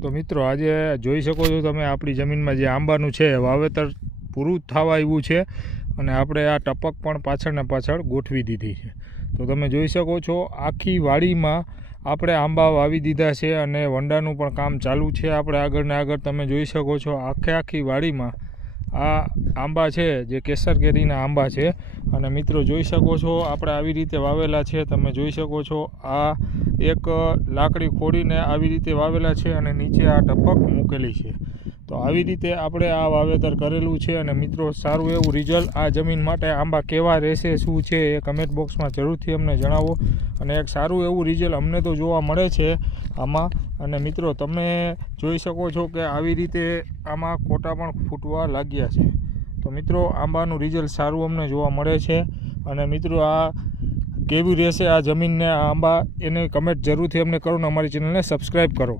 તો મિત્રો આજે જોઈ શકો છો તમે આપણી જમીનમાં જે આંબાનું છે વાવેતર પૂરું થવા આવ્યું છે અને આપણે આ ટપક પણ પાછળને પાછળ ગોઠવી દીધી છે। તો તમે જોઈ શકો છો આખી વાડીમાં આપણે આંબા વાવી દીધા છે અને વંડાનું પણ કામ ચાલુ છે। આપણે આગળ ને આગળ તમે જોઈ શકો છો આખી વાડીમાં આ આંબા છે જે કેસર કેરીના આંબા છે અને મિત્રો જોઈ શકો છો આપણે આવી રીતે વાવેલા છે। તમે જોઈ શકો છો આ એક લાકડી ખોડીને આવી રીતે વાવેલા છે અને નીચે આ ટપક મૂકેલી છે। તો આવી રીતે આપણે આ વાવેતર કરેલું છે અને મિત્રો સારું એવું રિઝલ્ટ આ જમીન માટે આંબા કેવા રહેશે શું છે એ કમેન્ટ બોક્સમાં જરૂરથી અમને જણાવો અને એક સારું એવું રિઝલ્ટ અમને તો જોવા મળે છે આમાં। અને મિત્રો તમે જોઈ શકો છો કે આવી રીતે આમાં કોટા પણ ફૂટવા લાગ્યા છે। તો મિત્રો આંબાનું રિઝલ્ટ સારું અમને જોવા મળે છે અને મિત્રો આ કેવી રહેશે આ જમીનને આ આંબા એને કમેન્ટ જરૂરથી અમને કરો ને અમારી ચેનલને સબસ્ક્રાઈબ કરો।